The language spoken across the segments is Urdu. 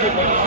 Bergamot.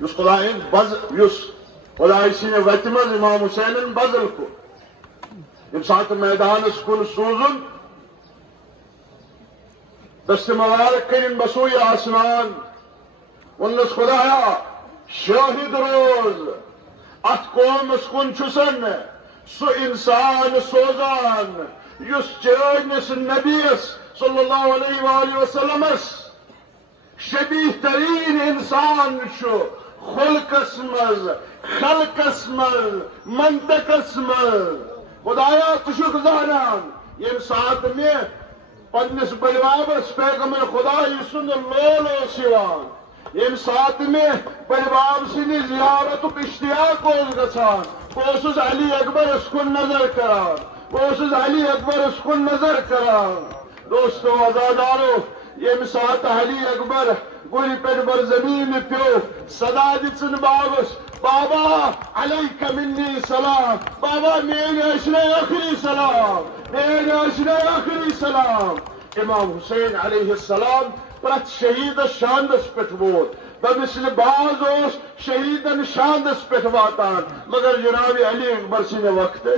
Yus Kuday'ın Yus Kuday'sini vetimez İmam Hüseyin'in bazıl ku. İmsat-ı meydanı skun suzun dست مبارک کرن بسوی آسمان ونس خدایا شاہد روز ات قوم کن چھسن سو انسان سوزان یس چرٲنِس نبیس صلی اللہ علیہ وآلہ وسلم شبیہ ترین انسان چھُ خلقس مز خلقس مز منطقس مز خدایا ژٕ چھُکھ زانان ییٚمہِ ساتہٕ مےٚ پنس بڑبابس پیغمبر خدا سند لول یوان یم سات میں بڑباب سند زیارت اشتیاق گھان بہس علی اکبرس کن نظر کران بہس علی اکبرس کن نظر کران دوستو آزادارو یم سات علی اکبر گل پہ بر زمین پیو صدا دن بابس بابا علیک منی سلام بابا میرے اشرے آخری سلام میرے اشرے آخری سلام امام حسین علیہ السلام پرت شہید شاندس پہ ووت بمثل باز اس شہیدن شاندس پہ واتان مگر جناب علی اکبر سن وقت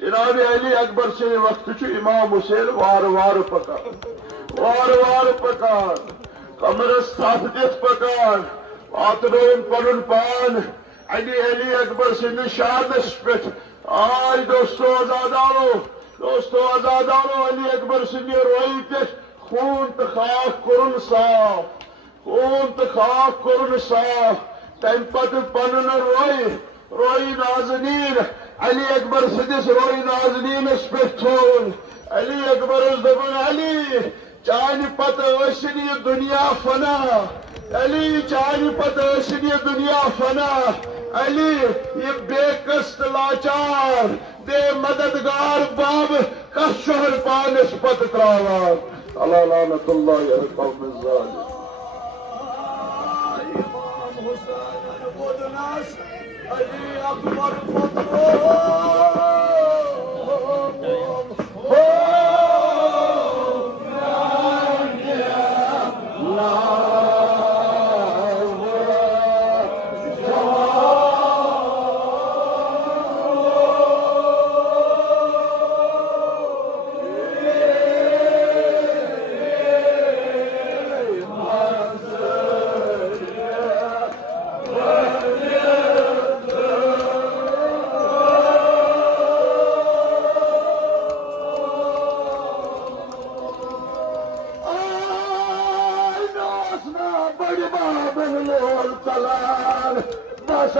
جناب علی اکبر سن وقت امام حسین وار وار پکان وار وار پکان کمرس تھپ دت پکان واتن پن پان علی اکبر سند شاندس پہ آج دوستو آزادارو علی اکبر سند روئی پہ خون تو خاک کورن صاف خون تو خاک کورن صاف تم پتہ پن روئی نازنین علی اکبر سندس روئی نازنینس پہ تھون علی اکبر دپن علی چانہ پتہ ٲسِن یہ دنیا فنا علی چانہ پتہ ٲسِن یہ دنیا فنا علی یہ بے قسط لاچار بے مددگار باب کس شہر پانس پتہ تراوان اللہ لعنت اللہ علی القوم الظالم امام حسین بدناس علی اکبر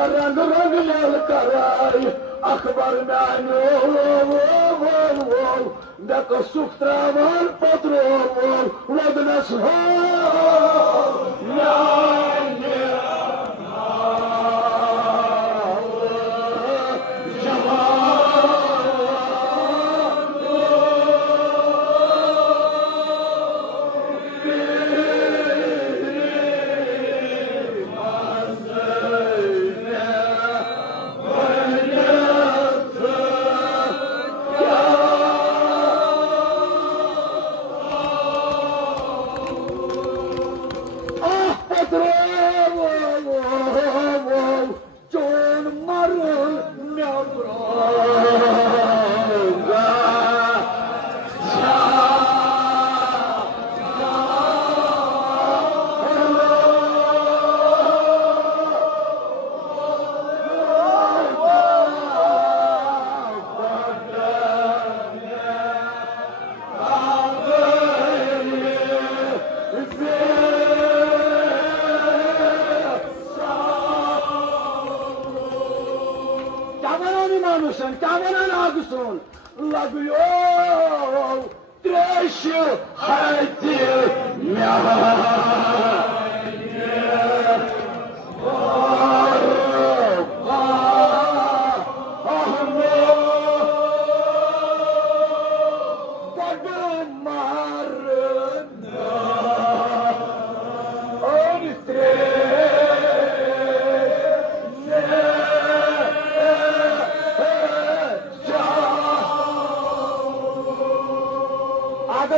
رنگ رنگ لل کرائی اخبر میانو مے سکھ تراوان پترو ودنس ہو چون مرن Agusson lagıyor treşi haydi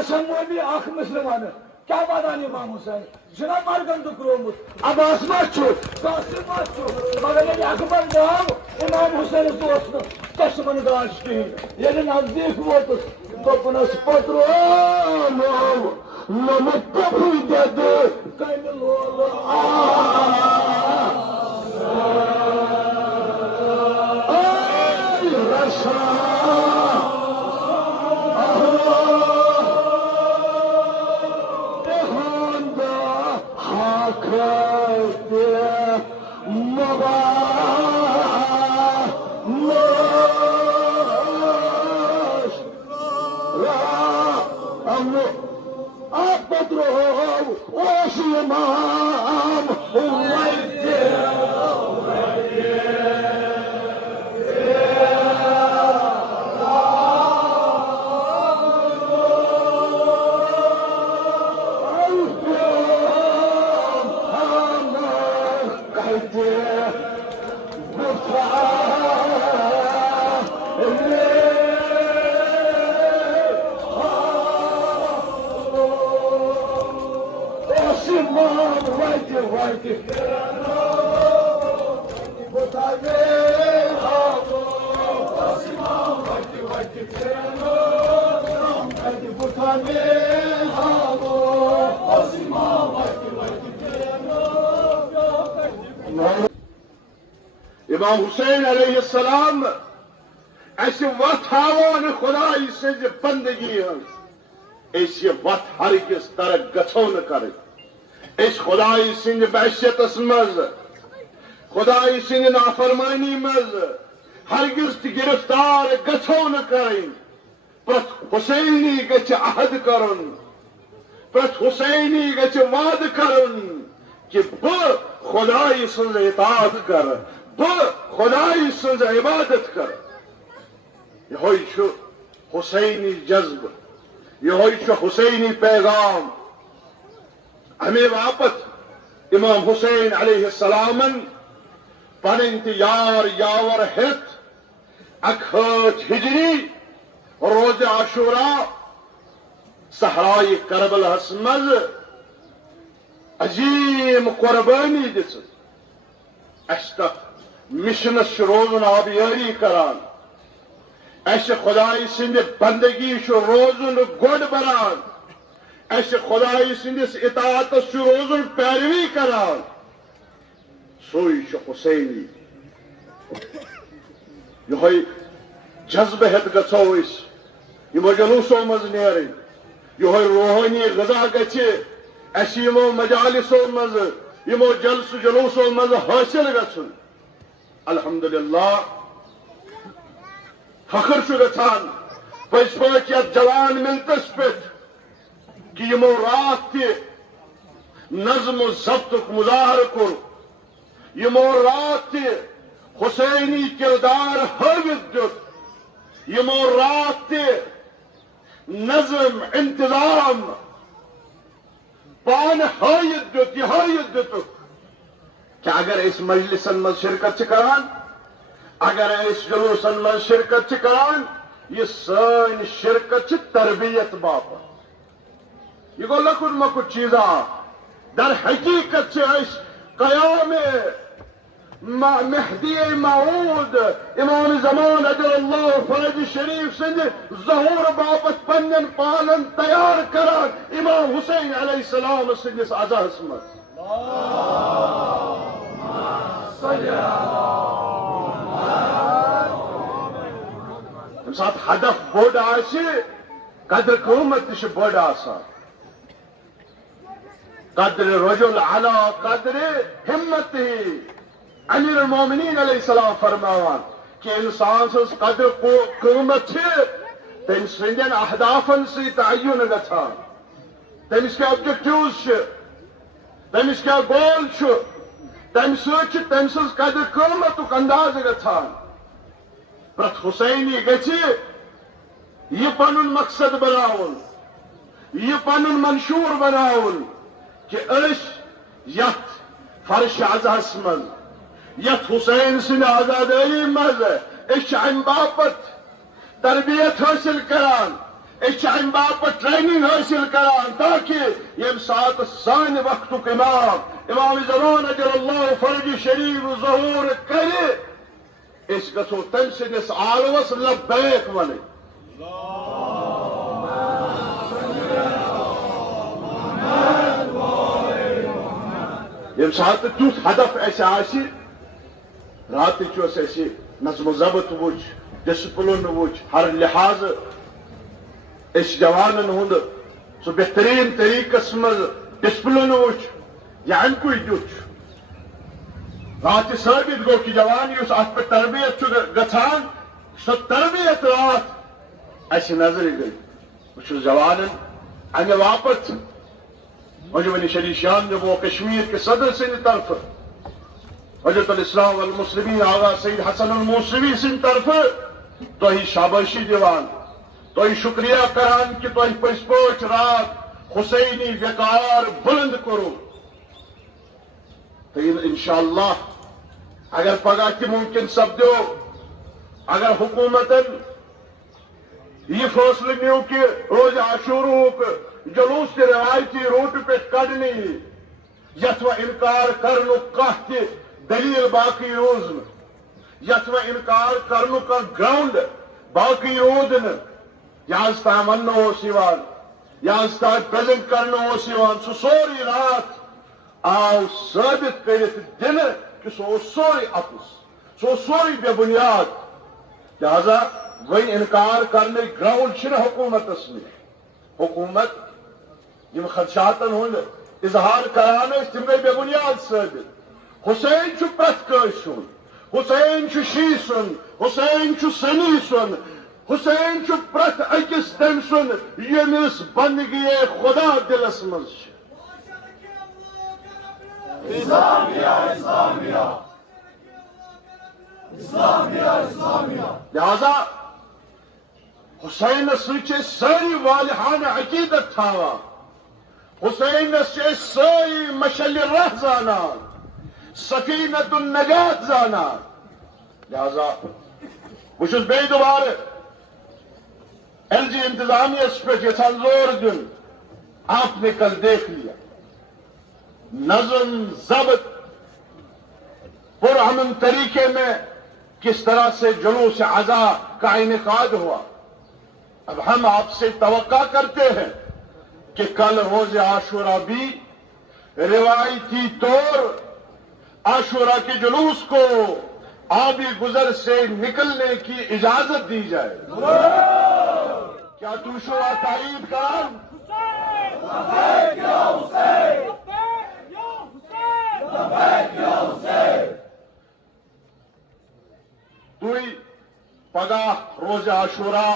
سموی اخ مسلمان کیا ودان امام حسین جنا مرگن دکرومت عباس ما قاسم ما مگر یعنی اکبر نام امام حسین دوست قسمن داشت کہین یعنی نزدیک ووتس دوپنس پترو نمک کبھی دد کم لول رشا امام حسین علیہ السلام اس وت ہاوان خدائی سز بندگی اس وت ہرگز ترک گھو ن کر خدائی سند بحثیتس مز خدائی سند نافرمانی مز ہرگز تہ گرفتار گھو ن کریں پرت حسینی گھ عہد کرن پرت حسینی گھ وعد کرن کہ بہ خدائی سن اطاعت کر بہ خدائی سن عبادت کر یہ حسینی جذب یہ حسینی پیغام ہمیں واپس امام حسین علیہ السلام پن یار یاور ہت اکہت ہجری روز عاشورہ صحرائی کربلہس مز عظیم قربانی دس تک مشنس روزن آبیاری کران اس خدائی سند بندگی روزن گوڑ بران اس خدائی سندس اطاعتس روزن پیروی کران سوئی حسینی یہ جذبہ ہت گھو یمو جلوسو مز نیرن یہ روحانی غذا گھ اس یمو مجالسو مز یمو جلسو جلوسو مز حاصل گھن الحمدللہ فخر چھُ گژھان پٔزۍ پٲٹھۍ یتھ جوان ملتس پٮ۪ٹھ کہ یمو رات تہِ نظم و ضبطُک مظاہرٕ کوٚر یمو رات تہِ حسینی کردار ہٲوِتھ دیُت یمو رات تہِ نظم انتظام پانہٕ ہٲوِتھ دیُت یہِ ہٲوِتھ دِتُکھ کہ اگر أسۍ مجلسن منٛز شرکت چھِ کران اگر أسۍ جلوسن منٛز شرکت چھِ کران یہ سٲنۍ شرکت چھِ تربیت باپتھ یہ گوٚو لۄکُٹ مۄکُٹ چیٖزا در حقیقت چھِ أسۍ قیام مہدی موعود امام زمان اجل اللہ فرج شریف سند ظہور باپت پنن پانن تیار کران امام حسین علیہ السلام سندس عزاہس مز تم سات ہدف بوڑ آسہِ قدر قۭمت تہِ چھِ بٔڑ آسان قدر رجل علی قدر ہمت ہی امیر المومنین علیہ السلام فرماوان کہ انسان سٕنٛز قدر قۭمت چھِ تٔمۍ سٕنٛدٮ۪ن اہدافن سۭتۍ تعین گژھان تٔمِس کیٛاہ اوبجیکٹِوز چھِ تٔمِس کیٛاہ گول چھُ تمہِ سۭتۍ چھُ تٔمۍ سٕنٛز قدر قۭمتُک اندازٕ گژھان پرٛٮ۪تھ حسینی گژھِ یہِ پنُن مقصد بناوُن یہِ پنُن منشور بناوُن کہ أسۍ یتھ فرش عزہس منٛز یتھ حسین سٕنٛدِ آزادٲری منٛز أسۍ چھِ امہِ باپتھ تربیت حٲصِل کران أسۍ چھِ امہِ باپتھ ٹریننگ حٲصِل کران تاکہ ییٚمہِ ساتہٕ سانہِ وقتُک امام زمان اجل اللہ فرج شریف ظہور کرِ أسۍ گژھو تٔمۍ سٕنٛدِس عالمس لبیک ونٕنۍ ییٚمہِ ساتہٕ تیُتھ ہدف اسہِ آسہِ راتٕچ یۄس اسہِ نظم و ضبط وٕچھ ڈسپلن وٕچھ ہر لحاظٕ أسۍ جوانن ہُنٛد سُہ بہتریٖن طریٖقس منٛز ڈسپلن وٕچھ یہِ امہِ کُے دیُت چھُ راتہِ ثٲبت گوٚو کہ جوان یُس اتھ پٮ۪ٹھ تربیت چھُ گژھان سۄ تربیت راتھ اسہِ نظرِ گٔے بہٕ چھُس جوانن امہِ باپتھ مجموعی شریف شان وہ کشمیر کے صدر سند طرف حجت الاسلام والمسلمین آغا سید حسن الموسوی سند طرف تھی شاباشی دیوان تھی شکریہ کران کہ تھی پٔزۍ پٲٹھۍ رات حسینی وقار بلند کرو تو انشاءاللہ اگر پگہ تہ ممکن سپدو اگر حکومتن یہ فیصلہ نیو کہ روز عاشورہُک جلوس تہ روایتی روٹ پہ کڑنی یتھ وۄنۍ انکار کرنُک کانٛہہ تہِ دلیل باقی روز یتھ وۄنۍ انکار کرنُک کانٛہہ گراؤنڈ باقی رود نہٕ یہاز تام وننہٕ اوس یِوان یہاز تام پریزنٹ کرنہٕ اوس یِوان سُہ سورُے راتھ آو ثٲبت کٔرِتھ دِنہٕ کہ سُہ اوس سورُے اپُز سُہ اوس سورُے بے بُنیاد لہذا وۄنۍ انکار کرنٕکۍ گراؤنڈ چھِنہٕ حکوٗمتس نِش حکومت یم خدشاتن ہند اظہار کران تم گئی بے بنیاد ثابت حسین چھُ پرٛٮ۪تھ کٲنٛسہِ سُنٛد حسین چھُ شی سُنٛد حسین چھُ سنی سُنٛد حسین چھُ پرٛٮ۪تھ أکِس تٔمۍ سُنٛد ییٚمِس بندگی خدا دلس منٛز چھِ لہذا حسینس سۭتۍ چھِ أسۍ سٲری والہانہ عقیدت تھاوان حسینس چھِ أسۍ سٲری مشلہِ راہ زانان سفینۃ النجات زانان لہذا بہٕ چھُس بیٚیہِ دُبارٕ ایل جی انتظامیہس پٮ۪ٹھ یژھان زور دیُن آپ نے کل دیکھ لیا نظم ضبط پرامن طریقے میں کس طرح سے جلوس عزا کا انعقاد ہوا اب ہم آپ سے توقع کرتے ہیں کہ کل روز عاشورہ بھی روایتی طور عاشورہ کے جلوس کو آبی گزر سے نکلنے کی اجازت دی جائے کیا توشو تائید کران پگہ روز عاشورہ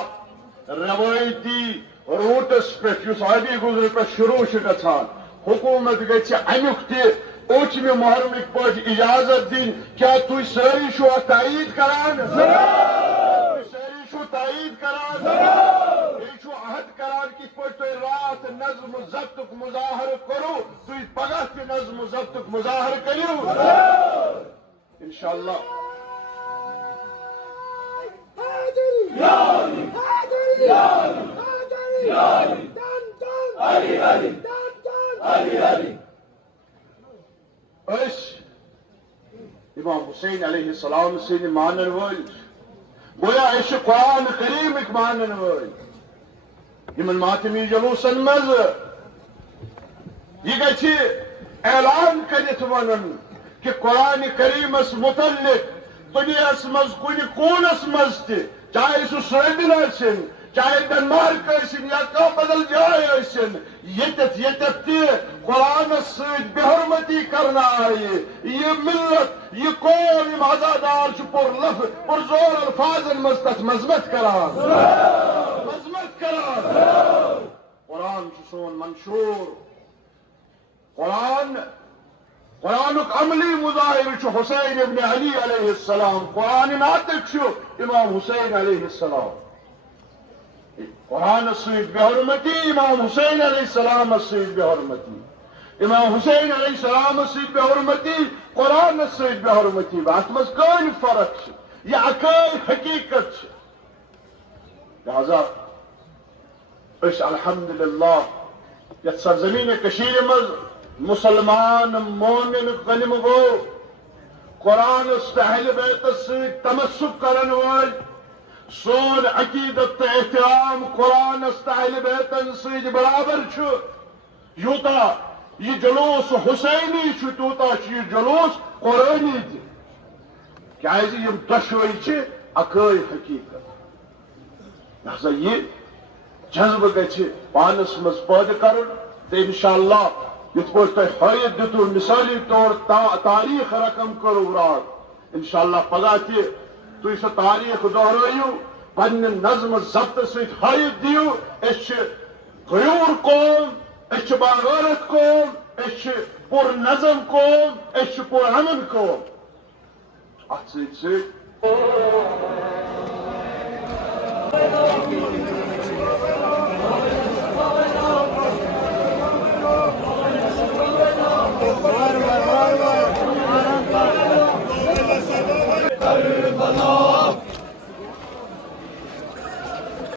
روایتی روٹس پہ آبی گزر پہ شروع گھان حکومت گژھِ امیُک تہِ اوچمہ محرمک پٲٹھۍ اجازت دن کیا تُہۍ سٲری چھُو اتھ تائید کران تُہۍ سٲری چھُو تائید کران بیٚیہِ چھُو عہد کران کِتھ پٲٹھۍ تُہۍ راتھ نظم و ضبطُک مظاہرٕ کوٚروٕ تُہۍ پگاہ تہِ نظم و ضبطُک مظاہرٕ کٔرِو انشاءاللہ امام حسین علیہ السلام سن مانن ول گویا قرآن کریمک مانن ول یمن ماتمی جلوسن مز یہ گژھِ اعلان کرت ونن کہ قرآن کریمس متعلق دنیاس مز کن کونس مز تہ چاہے سہ سویڈن آسن چاہے ڈنمارک آسن یا کانٛہہ بدل جائے آسن یتت تہ قرآنس ست بے حرمتی کرنا آئے یہ ملت یہ قوم یم عزادار پر زور الفاظن مز تتھ مذمت کران قرآن سون منشور قرآنک عملی مظاہر حسین ابن علی علیہ السلام قرآن ناطق امام حسین علیہ السلام قرآن ست بے حرمتی امام حسین علیہ السلام ست بے حرمتی امام حسین علیہ السلام ست بے حرمتی قرآن ست بے حرمتی ات مز کل فرق یہ اکل حقیقت لہذا اس الحمدللہ یت سرزمین کشیر مز مسلمان مومن کلمہ گو قرآن اہل بیت ست تمسک کرن ول سون عقیدت تو احترام قرآن اہل بیتن ست برابر یوتا یہ جلوس حسینی تیوتا یہ جلوس قرآنی تہ یم دشوئی اکٲے حقیقت لہذا یہ جذبہ گژھِ پانس مز پٲدٕ کرُن تہٕ انشاءاللہ یتھ پٲٹھۍ تۄہہِ ہٲیِتھ دِتوٕ مثالی طور تاریخ رقم کوٚروٕ راتھ انشاءاللہ پگاہ تہِ تُہۍ سۄ تاریخ دہرٲیِو پننہِ نظم ضبطہٕ سۭتۍ ہٲیِتھ دِیِو أسۍ چھِ غیور قوم أسۍ چھِ باغٲرت قوم أسۍ چھِ پُر نظم قوم أسۍ چھِ پُر امن قوم اتھ سۭتۍ سۭتۍ